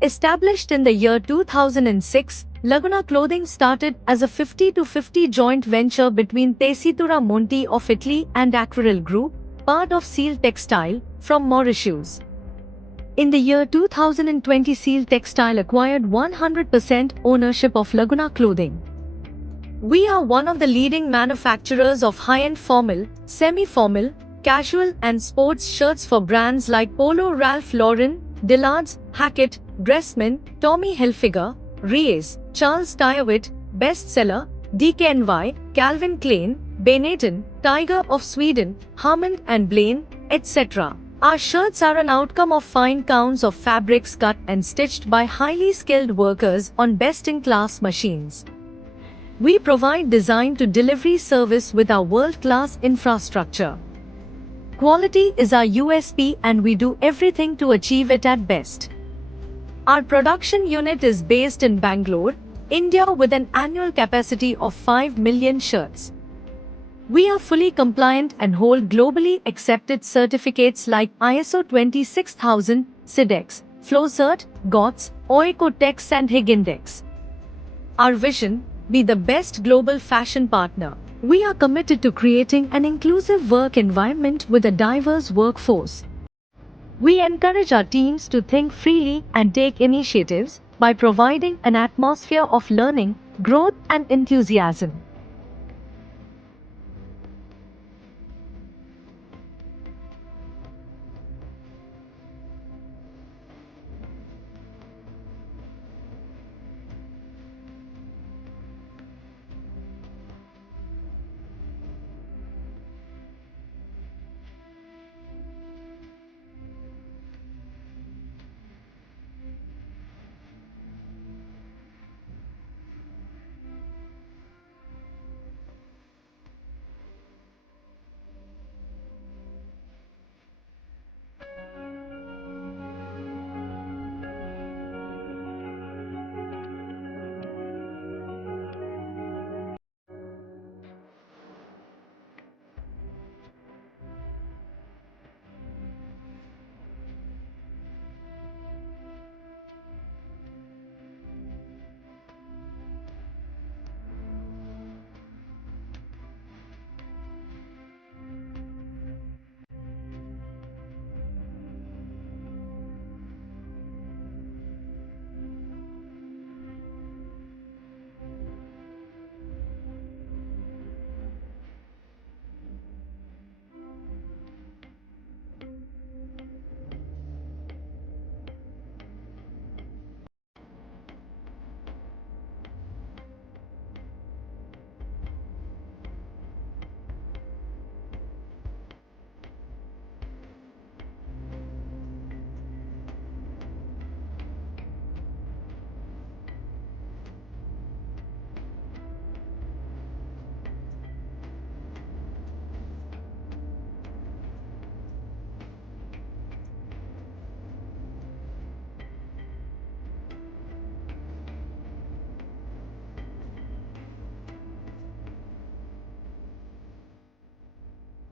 Established in the year 2006, Laguna Clothing started as a 50-50 joint venture between Tessitura Monti of Italy and Aquarel Group, part of Seal Textile, from Mauritius. In the year 2020, Seal Textile acquired 100% ownership of Laguna Clothing. We are one of the leading manufacturers of high-end formal, semi-formal, casual and sports shirts for brands like Polo Ralph Lauren, Dillard's, Hackett, Dressman, Tommy Hilfiger, Reyes, Charles Tyrwhitt, Bestseller, DKNY, Calvin Klein, Benetton, Tiger of Sweden, Hammond and Blaine, etc. Our shirts are an outcome of fine counts of fabrics cut and stitched by highly skilled workers on best-in-class machines. We provide design to delivery service with our world-class infrastructure. Quality is our USP and we do everything to achieve it at best. Our production unit is based in Bangalore, India with an annual capacity of 5 million shirts. We are fully compliant and hold globally accepted certificates like ISO 26000, SIDEX, FlowCert, GOTS, Oecotex and Higindex. Our vision: be the best global fashion partner. We are committed to creating an inclusive work environment with a diverse workforce. We encourage our teams to think freely and take initiatives by providing an atmosphere of learning, growth and enthusiasm.